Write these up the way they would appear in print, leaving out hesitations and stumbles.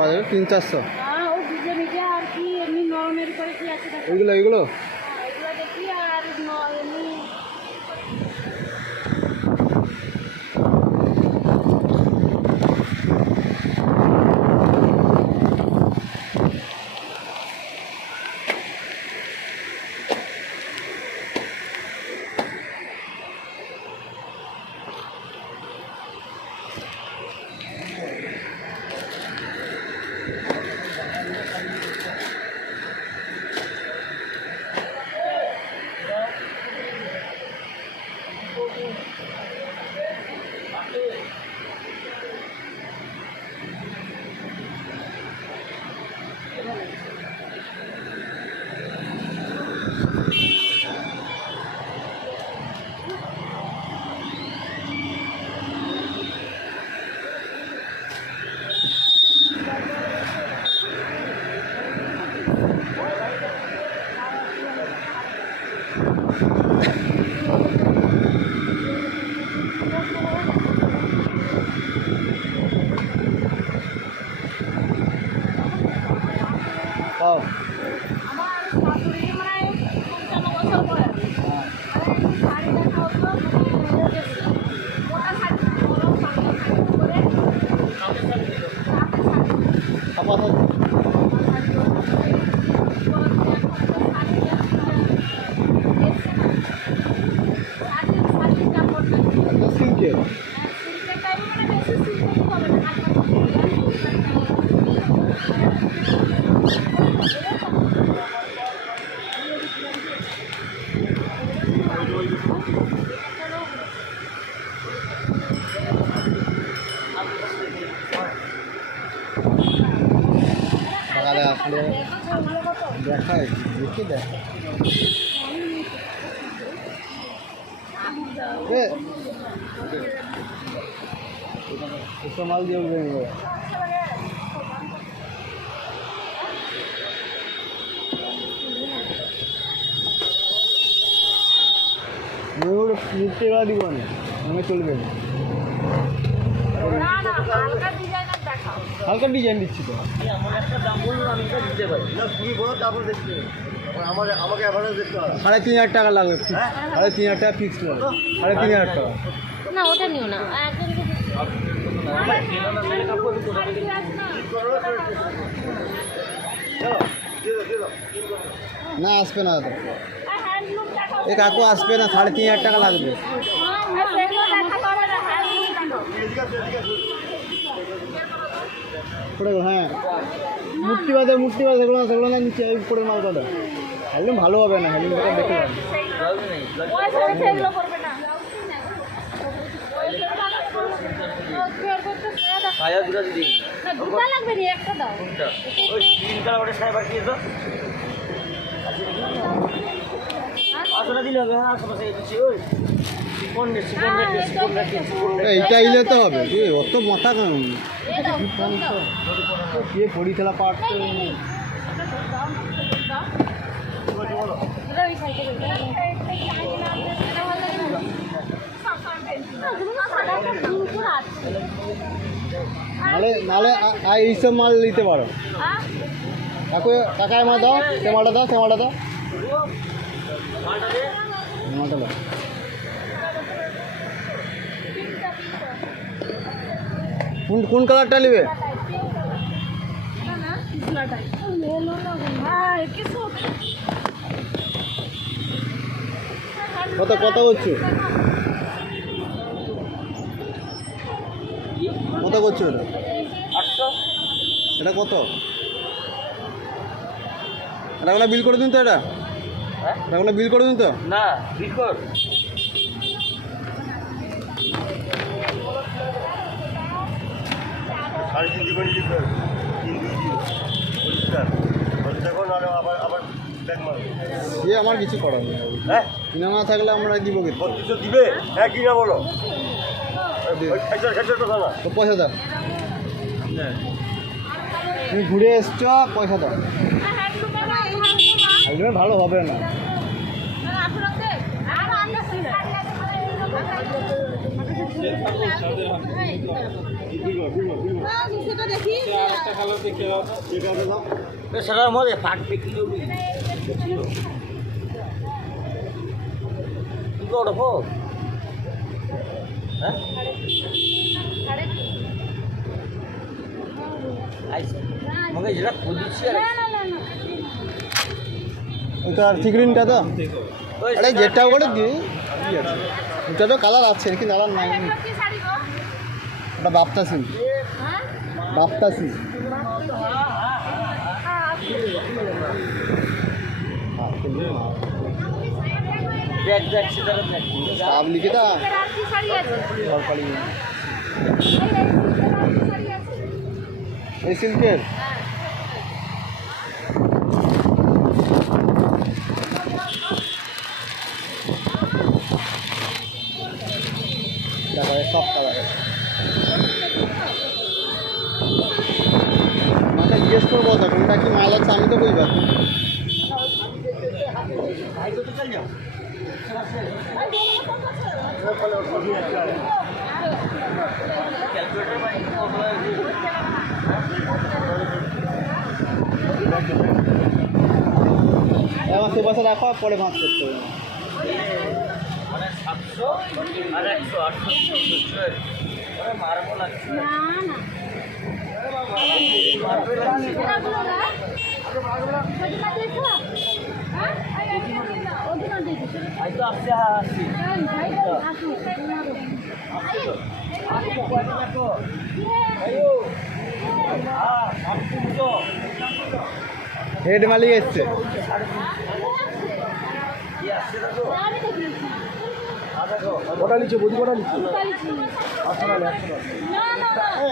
বাজারে 300-400। হ্যাঁ, ও ভিজে ভিজে আর কি এমনি নরমের করে কি আছে দেখো। এইগুলো এগুলো দেখি আর এমনি পাও। আমার শাশুড়ি মানে 55 বছর বয়স। শাড়ি দেখা হতো মোটা শাড়ি করে আপাতত সিল্কে সকালে আসলে দেখায় দেখে দেখ মাল দিয়ে মিষ্টি এবার দিব না আমি চলবে না হালকা ডিজাইন দিচ্ছি তো আমাকে দেখতে হবে 3,500 টাকা লাগবে 3,500 টাকা ফিক্স লাগবে 3,500 টাকা না ওটা নিও না না আসবে না তো এই কাকু আসবে না 3,500 টাকা লাগবে হ্যাঁ মূর্তিবাদ সেগুলো না নিচে করে মাল কথা হ্যান্ডলুম ভালো হবে না হ্যান্ডলুমটা দেখে এইটা ইলে তো হবে অত মাথা কেন কে পড়ি খেলা পাঠ নালে এইসব মাল নিতে পারো কাকু কাকায় মা দাও টেমাটা দাও মালটা দাও কোন কালারটা নেবে কত করছো কত করছো এটা 800 এটা কত এটা বিল করে দিন তো এটা এটা বিল করে দিন তো না বিল কর সাড়ে 3 দিবেন দিবে 3 দিও পরিষ্কার দেখুন আর আবার ব্যাক মার আমার কিছু করার নেই হ্যাঁ কিনা না থাকলে আমরা দিব কি কিছু দিবে হ্যাঁ কিনা বলো তো পয়সা দাও তুমি ঘুরে এসছো পয়সা দাও ভালো হবে না সেটা দেখি সেটার মধ্যে ফাট বিক্রি করবি কি করবো হ্যাঁ মগে যেটা খুঁজছি আর ওইটা আর সিগ্রিনটা তো আরে যেটা করে দিই ওটা তো কালার আছে কি কালার নাই কি শাড়ি গো? ওটা বাপ্তাসি হ্যাঁ? বাপ্তাসি দেখ দেখ সেটা দেখ आप लिखे था আর কি শাড়ি আছে? और पड़ी এই শাড়ি আছে? ये सिल्केर देखो ये सब कलर है মাকে জিজ্ঞেস করবো তো কোনটা কি মাল আছে আমি তো বুঝবো ভাই তো চল যাও ক্যালকুলেটর মানে এবার সে বছর রাখো পরে ভাঁজ করতে হবে মানে 700 আর 100 800 মারবো লাগছে না না মারবে লাগছে এটা গুলো না সেটা দেখো হ্যাঁ এই ওদিকে দেখো ভাই তো আপনি আসছি ভাই আসো আসছি তো আপনি কয়টা দেখো আয়ো আপনি তো হেড মালিক এসছে কি আসছে তো আমি দেখি ওটা নিচে বুঝি ওটা নিচে না না না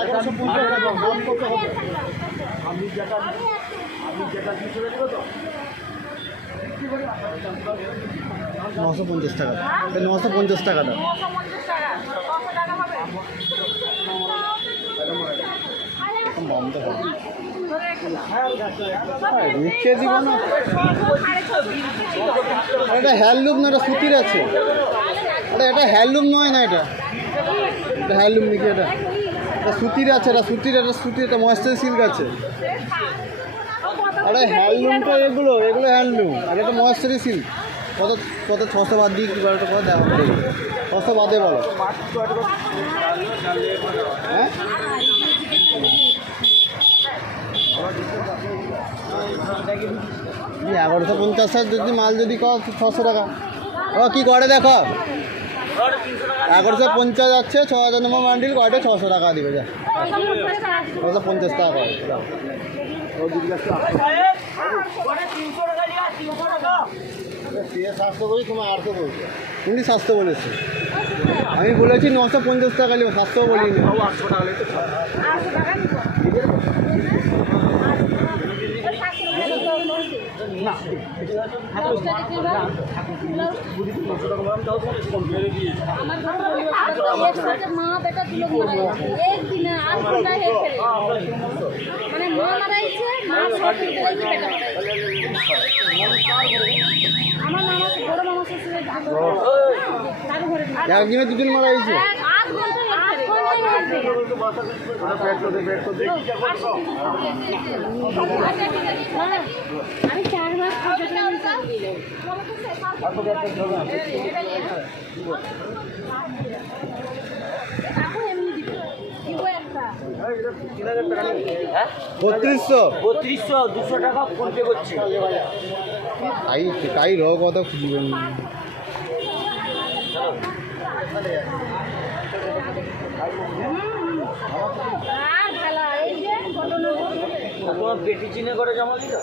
1150 টাকা দাম করতে হবে আমি যেটা কিছু দেবো তো 950 টাকা 950 টাকা দাম 950 টাকা কত টাকা হবে দাম তো হবে ধরে রাখো রিক্সে দিব না এটা হ্যান্ডলুম না এটা সুতির আছে এটা হ্যান্ডলুম নয় না এটা হ্যান্ডলুম নাকি এটা সুতির আছে এটা সুতির এটা ময়েশ্চার সিল্ক আছে আরে হ্যান্ডলুমটা এগুলো হ্যান্ডলুম আর এটা ময়েশ্চারি সিল্ক কত 600 বাদ দিয়ে কি বলো তো কত দেখা পড়ে 600 বাদে বলো হ্যাঁ 1150 যদি মাল যদি কর 600 টাকা ও কি করে দেখো 1150 যাচ্ছে 6000 নম্বর মান্ডিল কয়টা 600 টাকা দিবে যা 950 টাকা করে তুমি 700 বলেছো আমি বলেছি 950 টাকা নিব 700 বলিনি 800 টাকা নিতে 800 টাকা নিব মা বেটা দুলো একদিনে 8 টাকা মানে মা মারাইছে মা সব আমার মামা বড় মামা শ্বশুরের দাদু ঘরে একদিনে দুদিন মারা হয়েছে 8 ঘন্টা আমি 4 মাস হ্যাঁ 3200 200 টাকা ফোন পে করছি তাই রো কত খুঁজবেন তোমার বেটি চিনে করে জমা দিল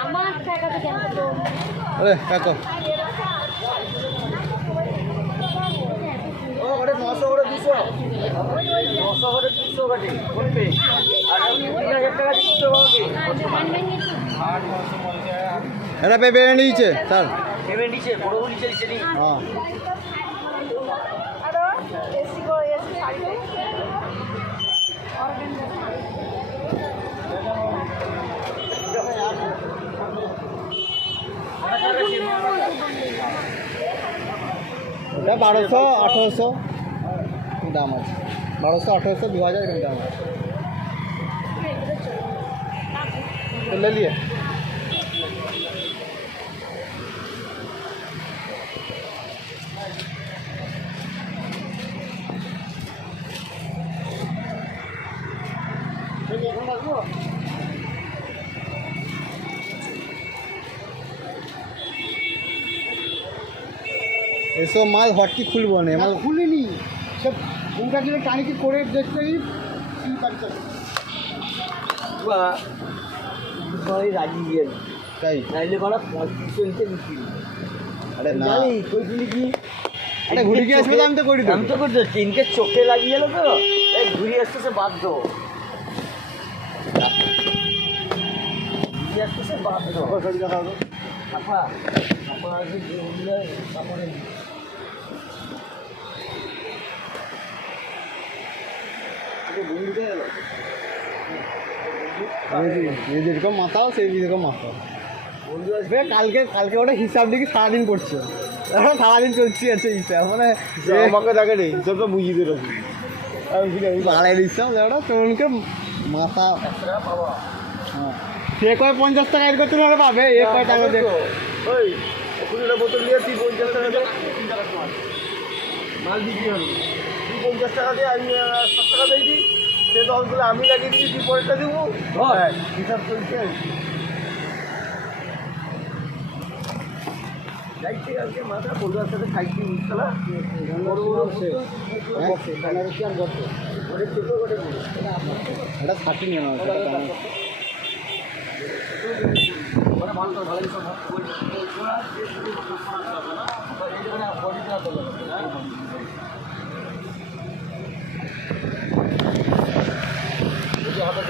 আমার টাকাতে কেন আরে কাকো 900 করে 200 করে 200 কাটে ফোন পে আর 3000 টাকা দিতে হবে এটা পেপে নিয়েছে স্যার পেমেন্ট দিছে বড় বলি চলছে নি হ্যাঁ এসি শাড়ি এটা 1200 1800 দাম আছে, 1200 1800 2000 এরকম দাম আছে। तो ले लिए এসব মাল হটকি খুলবো না, মাল খুলিনি সব উনটা কিনে টানিকে করে দেখতেই সিল কাটছে। রাজি গিয়ে তাই। নাইলে করা 35 বিক্রি। আরে না, জানি কইছিলি কি আরে ঘুরে গিয়ে আসবে তো আমি তো করি আমি তো করে দিচ্ছি, ইনকে চোখে লাগিয়ে গেল তো এই ঘুরে আসতেছে বাধ্য, ঘুরে আসতেছে বাধ্য। আপা আপা আজকে ঘুরে তারপরে ঘুরে গেল। যে যেরকম মাথাও সেই যেরকম মাথা। বন্ধু আসবে কালকে, কালকে ওটা হিসাব লিখে সারাদিন করছে, ওটা সারাদিন চলছে আছে হিসাব, মানে আমাকে দেখে নেই হিসাবটা বুঝিয়ে দিল। বাড়াই দিচ্ছিলাম ওটা তরুণকে মাথা। হ্যাঁ, সে কয় 50 টাকা এর করতে হলে পাবে, এ কয় টাকা দেখ। ওই 20 বোতল নিয়ে তুই 50 টাকা দে, মাল বিক্রি হলো। তুই 50 টাকা দিয়ে আমি 7 টাকা দিয়ে দিই, সে 10 গুলো আমি লাগিয়ে দিই, তুই পরেরটা দেবো। হ্যাঁ হিসাব চলছে। যাইছে আজকে মাথা পড়ার সাথে খাইছি বুঝতলা বড় বড় সে ওরে ছোট করে এটা 30 নিয়ে নাও, সেটা দাম। ভালো